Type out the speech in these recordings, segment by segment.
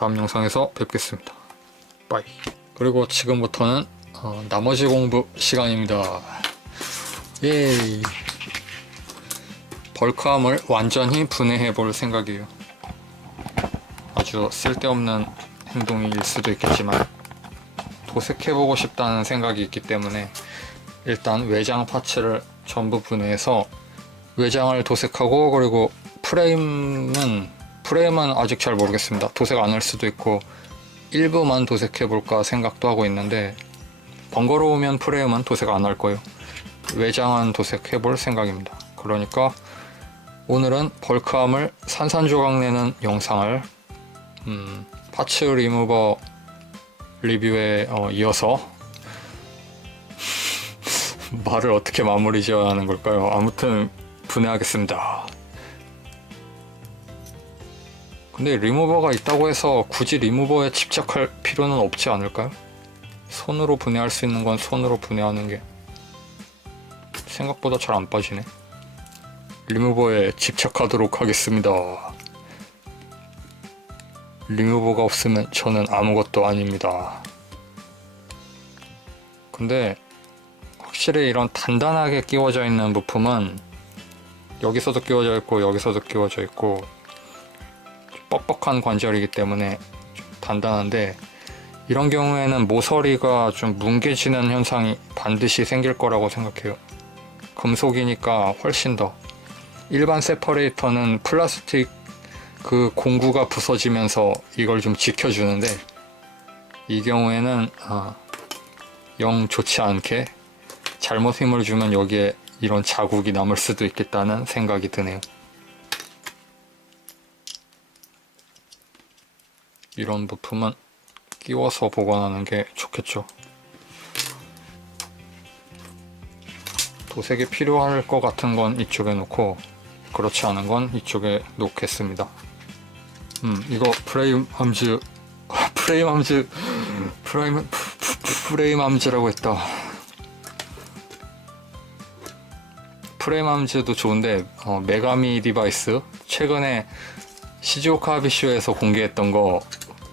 다음 영상에서 뵙겠습니다. 빠이. 그리고 지금부터는 나머지 공부 시간입니다. 예이. 벌크암을 완전히 분해해 볼 생각이에요. 아주 쓸데없는 행동일 수도 있겠지만 도색해보고 싶다는 생각이 있기 때문에 일단 외장 파츠를 전부 분해해서 외장을 도색하고, 그리고 프레임은 아직 잘 모르겠습니다. 도색 안 할 수도 있고 일부만 도색해볼까 생각도 하고 있는데, 번거로우면 프레임은 도색 안 할 거예요. 외장은 도색해볼 생각입니다. 그러니까 오늘은 벌크암을 산산조각 내는 영상을 파츠 리무버 리뷰에 이어서 말을 어떻게 마무리 지어야 하는 걸까요? 아무튼 분해하겠습니다. 근데 리무버가 있다고 해서 굳이 리무버에 집착할 필요는 없지 않을까요? 손으로 분해할 수 있는 건 손으로 분해하는 게 생각보다 잘 안 빠지네. 리무버에 집착하도록 하겠습니다. 리무버가 없으면 저는 아무것도 아닙니다. 근데 확실히 이런 단단하게 끼워져 있는 부품은 여기서도 끼워져 있고 여기서도 끼워져 있고 뻑뻑한 관절이기 때문에 좀 단단한데, 이런 경우에는 모서리가 좀 뭉개지는 현상이 반드시 생길 거라고 생각해요. 금속이니까 훨씬 더. 일반 세퍼레이터는 플라스틱 그 공구가 부서지면서 이걸 좀 지켜주는데, 이 경우에는 영 좋지 않게 잘못 힘을 주면 여기에 이런 자국이 남을 수도 있겠다는 생각이 드네요. 이런 부품은 끼워서 보관하는 게 좋겠죠. 도색이 필요할 것 같은 건 이쪽에 놓고 그렇지 않은 건 이쪽에 놓겠습니다. 이거 프레임 암즈라고 했다. 프레임 암즈도 좋은데 메가미 디바이스 최근에 시즈오카 하비쇼에서 공개했던 거,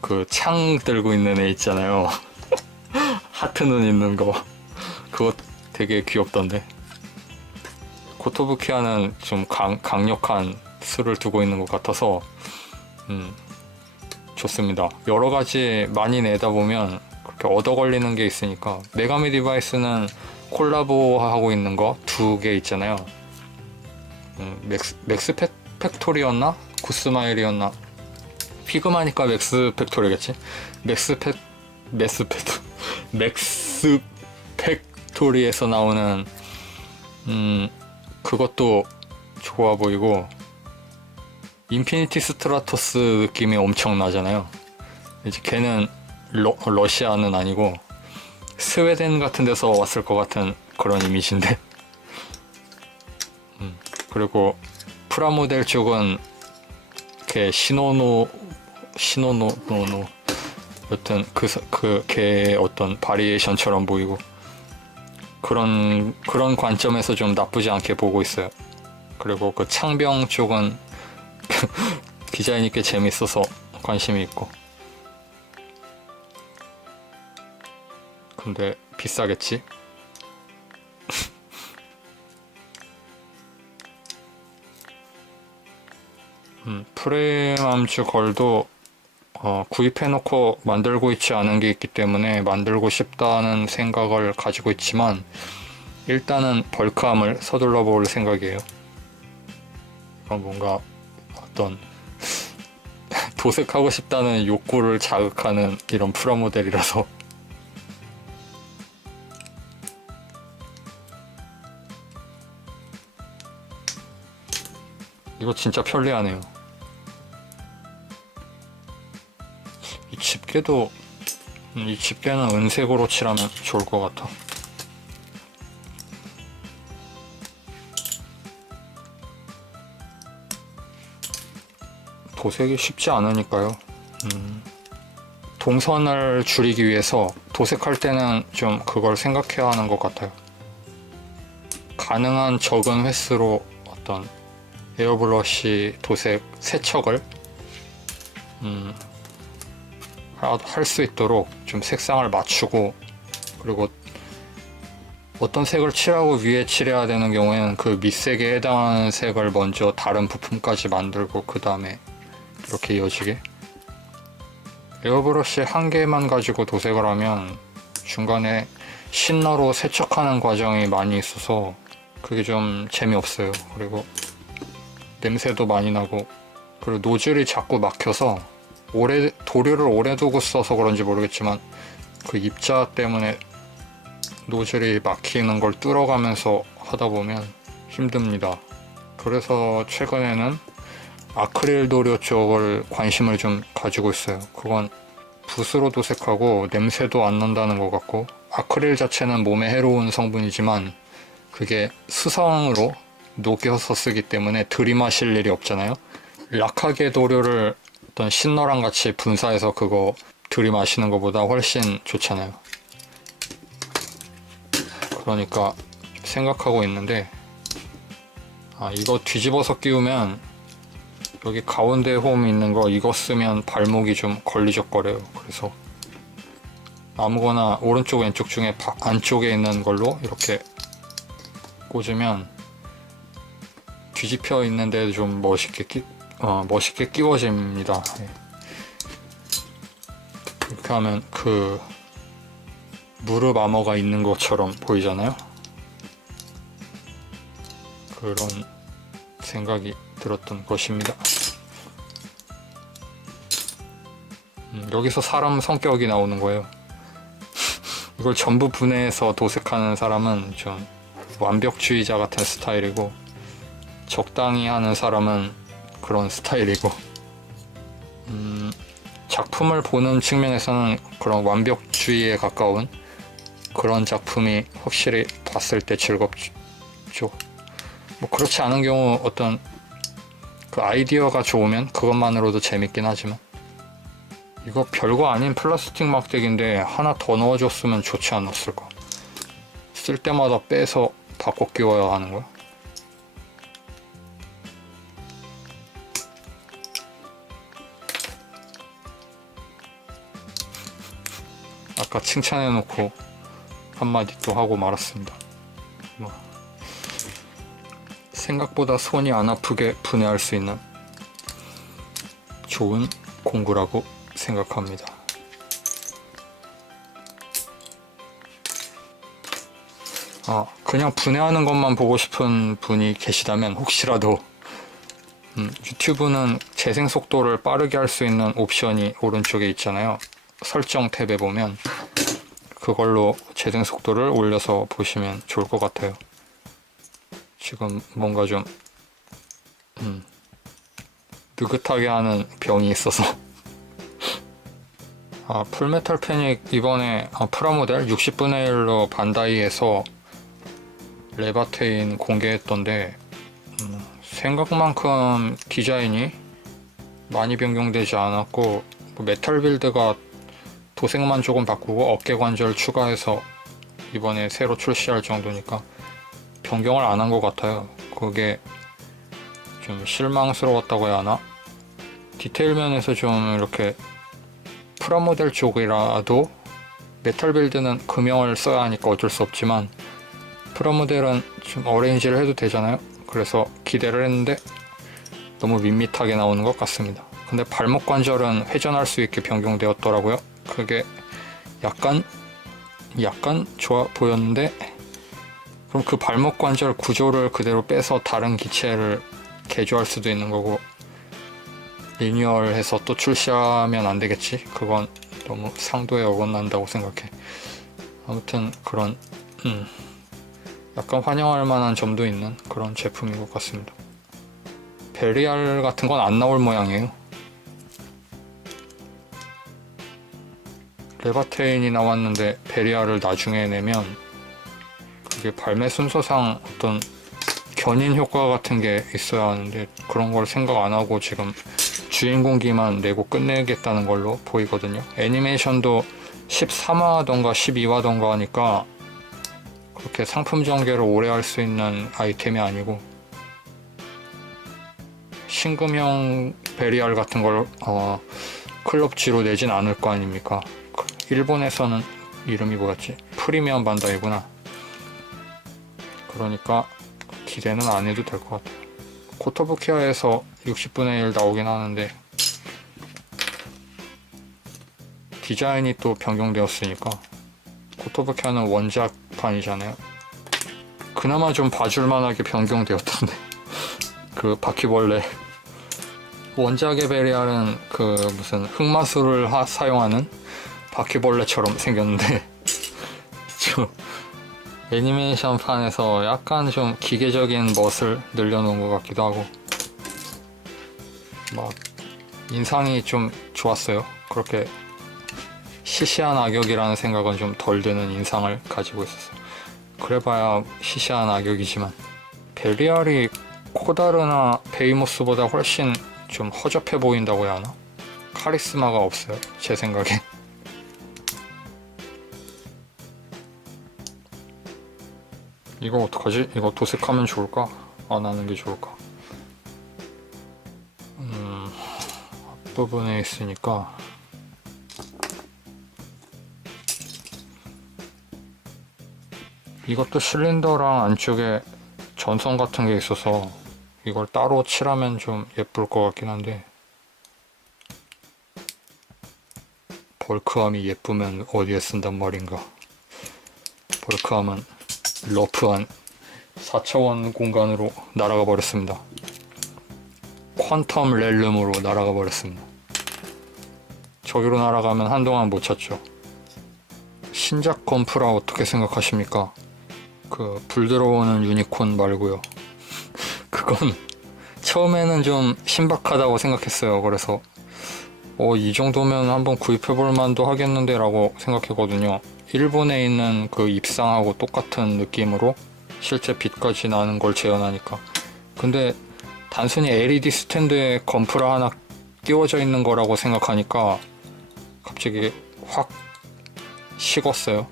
그 창 들고 있는 애 있잖아요. 하트 눈 있는 거, 그거 되게 귀엽던데. 고토부키아는 좀 강력한 수를 두고 있는 것 같아서 좋습니다. 여러 가지 많이 내다 보면 그렇게 얻어 걸리는 게 있으니까. 메가미 디바이스는 콜라보 하고 있는 거 2개 있잖아요. 맥스 팩토리였나? 구스마일이었나? 피그마니까 맥스 팩토리겠지? 맥스 팩토리에서 나오는 그것도 좋아 보이고, 인피니티 스트라토스 느낌이 엄청 나잖아요. 이제 걔는 러시아는 아니고 스웨덴 같은 데서 왔을 것 같은 그런 이미지인데. 그리고 프라모델 쪽은 걔 시노노 여튼 그 걔의 어떤 바리에이션처럼 보이고, 그런 관점에서 좀 나쁘지 않게 보고 있어요. 그리고 그 창병 쪽은 디자인이 꽤 재밌어서 관심이 있고. 근데 비싸겠지? 프레임 암주 걸도 구입해놓고 만들고 있지 않은 게 있기 때문에 만들고 싶다는 생각을 가지고 있지만, 일단은 벌크암을 서둘러 볼 생각이에요. 이건 뭔가 어떤 도색하고 싶다는 욕구를 자극하는 이런 프라모델이라서. 이거 진짜 편리하네요. 이 집게는 은색으로 칠하면 좋을 것 같아. 도색이 쉽지 않으니까요. 동선을 줄이기 위해서 도색할 때는 좀 그걸 생각해야 하는 것 같아요. 가능한 적은 횟수로 어떤 에어브러쉬 도색 세척을 할 수 있도록 좀 색상을 맞추고, 그리고 어떤 색을 칠하고 위에 칠해야 되는 경우에는 그 밑색에 해당하는 색을 먼저 다른 부품까지 만들고 그 다음에 이렇게 이어지게. 에어브러쉬 한 개만 가지고 도색을 하면 중간에 신너로 세척하는 과정이 많이 있어서 그게 좀 재미없어요. 그리고 냄새도 많이 나고, 그리고 노즐이 자꾸 막혀서 도료를 오래 두고 써서 그런지 모르겠지만 그 입자 때문에 노즐이 막히는 걸 뚫어가면서 하다 보면 힘듭니다. 그래서 최근에는 아크릴 도료 쪽을 관심을 좀 가지고 있어요. 그건 붓으로 도색하고 냄새도 안 난다는 것 같고, 아크릴 자체는 몸에 해로운 성분이지만 그게 수성으로 녹여서 쓰기 때문에 들이마실 일이 없잖아요. 약하게 도료를 어떤 신너랑 같이 분사해서 그거 들이마시는 것보다 훨씬 좋잖아요. 그러니까 생각하고 있는데, 이거 뒤집어서 끼우면 여기 가운데 홈 있는 거 이거 쓰면 발목이 좀 걸리적거려요. 그래서 아무거나 오른쪽 왼쪽 중에 안쪽에 있는 걸로 이렇게 꽂으면 뒤집혀 있는데도 좀 멋있게 끼워집니다. 이렇게 하면 그 무릎 아머가 있는 것처럼 보이잖아요. 그런 생각이 들었던 것입니다. 여기서 사람 성격이 나오는 거예요. 이걸 전부 분해해서 도색하는 사람은 좀 완벽주의자 같은 스타일이고, 적당히 하는 사람은 그런 스타일이고, 작품을 보는 측면에서는 그런 완벽주의에 가까운 그런 작품이 확실히 봤을 때 즐겁죠. 뭐 그렇지 않은 경우 어떤 그 아이디어가 좋으면 그것만으로도 재밌긴 하지만, 이거 별거 아닌 플라스틱 막대기인데 하나 더 넣어줬으면 좋지 않았을까. 쓸 때마다 빼서 바꿔 끼워야 하는 거야. 아까 칭찬해놓고 한마디 또 하고 말았습니다. 생각보다 손이 안 아프게 분해할 수 있는 좋은 공구라고 생각합니다. 그냥 분해하는 것만 보고 싶은 분이 계시다면 혹시라도 유튜브는 재생 속도를 빠르게 할 수 있는 옵션이 오른쪽에 있잖아요. 설정 탭에 보면 그걸로 재생 속도를 올려서 보시면 좋을 것 같아요. 지금 뭔가 좀 느긋하게 하는 병이 있어서. 풀메탈 패닉 이번에 프라모델 60분의 1로 반다이에서 레바테인 공개했던데, 생각만큼 디자인이 많이 변경되지 않았고, 메탈 빌드가 도색만 조금 바꾸고 어깨 관절 추가해서 이번에 새로 출시할 정도니까 변경을 안 한 것 같아요. 그게 좀 실망스러웠다고 해야 하나? 디테일 면에서 좀 이렇게 프라모델 쪽이라도, 메탈 빌드는 금형을 써야 하니까 어쩔 수 없지만 프라모델은 좀 어레인지를 해도 되잖아요. 그래서 기대를 했는데 너무 밋밋하게 나오는 것 같습니다. 근데 발목 관절은 회전할 수 있게 변경되었더라고요. 그게 약간 좋아 보였는데, 그럼 그 발목 관절 구조를 그대로 빼서 다른 기체를 개조할 수도 있는 거고, 리뉴얼해서 또 출시하면 안 되겠지? 그건 너무 상도에 어긋난다고 생각해. 아무튼 그런 약간 환영할 만한 점도 있는 그런 제품인 것 같습니다. 베리알 같은 건 안 나올 모양이에요. 레바테인이 나왔는데 베리알을 나중에 내면 그게 발매 순서상 어떤 견인 효과 같은 게 있어야 하는데, 그런 걸 생각 안 하고 지금 주인공기만 내고 끝내겠다는 걸로 보이거든요. 애니메이션도 13화던가 12화던가 하니까 그렇게 상품 전개를 오래 할 수 있는 아이템이 아니고, 신금형 베리알 같은 걸 클럽 G로 내진 않을 거 아닙니까? 일본에서는 이름이 뭐였지? 프리미엄 반다이구나. 그러니까 기대는 안 해도 될 것 같아요. 코토부키아에서 60분의 1 나오긴 하는데 디자인이 또 변경되었으니까. 코토부키아는 원작판이잖아요. 그나마 좀 봐줄만하게 변경되었던데 그 바퀴벌레. 원작의 베리알은 그 무슨 흑마술을 사용하는 바퀴벌레처럼 생겼는데 좀 애니메이션판에서 약간 좀 기계적인 멋을 늘려놓은 것 같기도 하고 막 인상이 좀 좋았어요. 그렇게 시시한 악역이라는 생각은 좀 덜 드는 인상을 가지고 있었어요. 그래봐야 시시한 악역이지만 베리알이 코다르나 베이모스보다 훨씬 좀 허접해 보인다고 해야 하나? 카리스마가 없어요, 제 생각에. 이거 어떡하지? 이거 도색하면 좋을까? 안 하는 게 좋을까? 앞부분에 있으니까 이것도 실린더랑 안쪽에 전선 같은 게 있어서 이걸 따로 칠하면 좀 예쁠 것 같긴 한데 벌크함이 예쁘면 어디에 쓴단 말인가. 벌크함은 러프한 4차원 공간으로 날아가 버렸습니다. 퀀텀 렐름으로 날아가 버렸습니다. 저기로 날아가면 한동안 못 찾죠. 신작 건프라 어떻게 생각하십니까? 그 불 들어오는 유니콘 말고요. 그건 처음에는 좀 신박하다고 생각했어요. 그래서 이 정도면 한번 구입해볼 만도 하겠는데 라고 생각했거든요. 일본에 있는 그 입상하고 똑같은 느낌으로 실제 빛까지 나는 걸 재현하니까. 근데 단순히 LED 스탠드에 건프라 하나 끼워져 있는 거라고 생각하니까 갑자기 확 식었어요.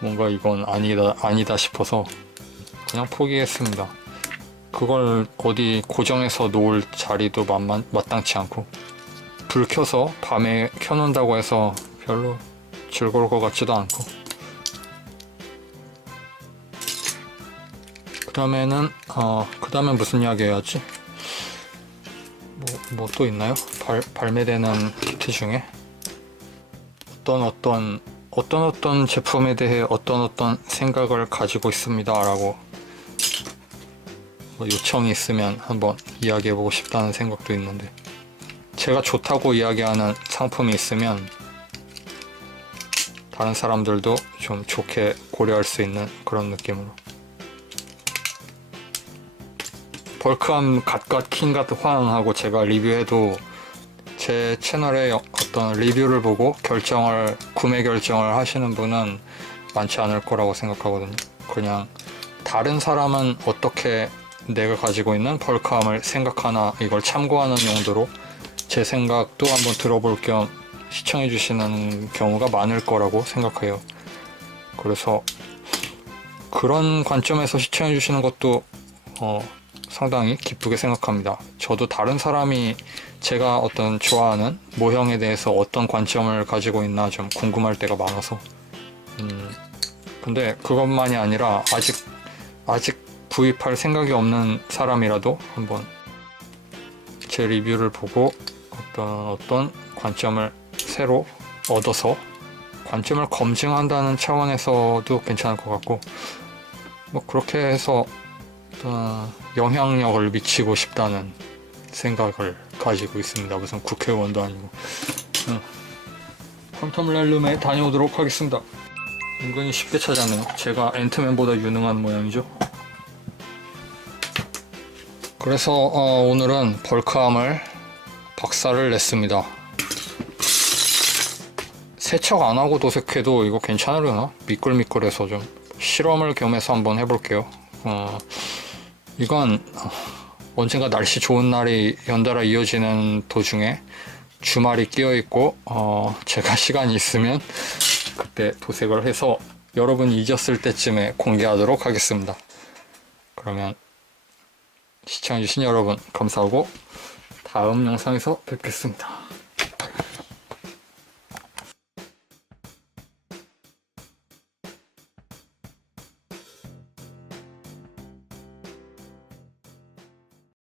뭔가 이건 아니다 싶어서 그냥 포기했습니다. 그걸 어디 고정해서 놓을 자리도 마땅치 않고 불 켜서 밤에 켜놓는다고 해서 별로 즐거울 것 같지도 않고. 그 다음엔 무슨 이야기 해야지? 뭐 또 있나요? 발매되는 키트 중에 어떤 제품에 대해 어떤 생각을 가지고 있습니다 라고 요청이 있으면 한번 이야기해보고 싶다는 생각도 있는데, 제가 좋다고 이야기하는 상품이 있으면 다른 사람들도 좀 좋게 고려할 수 있는 그런 느낌으로. 벌크함 갓갓 킹갓 황하고 제가 리뷰해도 제 채널에 어떤 리뷰를 보고 구매 결정을 하시는 분은 많지 않을 거라고 생각하거든요. 그냥 다른 사람은 어떻게 내가 가지고 있는 벌크함을 생각하나 이걸 참고하는 용도로 제 생각도 한번 들어볼 겸 시청해 주시는 경우가 많을 거라고 생각해요. 그래서 그런 관점에서 시청해 주시는 것도 상당히 기쁘게 생각합니다. 저도 다른 사람이 제가 어떤 좋아하는 모형에 대해서 어떤 관점을 가지고 있나 좀 궁금할 때가 많아서 근데 그것만이 아니라 아직 구입할 생각이 없는 사람이라도 한번 제 리뷰를 보고 어떤 관점을 새로 얻어서 관점을 검증한다는 차원에서도 괜찮을 것 같고, 그렇게 해서 영향력을 미치고 싶다는 생각을 가지고 있습니다. 무슨 국회의원도 아니고. 퀀텀 렐룸에 다녀오도록 하겠습니다. 은근히 쉽게 찾았네요. 제가 앤트맨보다 유능한 모양이죠. 그래서 오늘은 벌크함을 박살을 냈습니다. 세척 안하고 도색해도 이거 괜찮으려나? 미끌미끌해서 좀 실험을 겸해서 한번 해볼게요. 이건 언젠가 날씨 좋은 날이 연달아 이어지는 도중에 주말이 끼어있고 제가 시간이 있으면 그때 도색을 해서 여러분이 잊었을 때쯤에 공개하도록 하겠습니다. 그러면 시청해주신 여러분 감사하고 다음 영상에서 뵙겠습니다.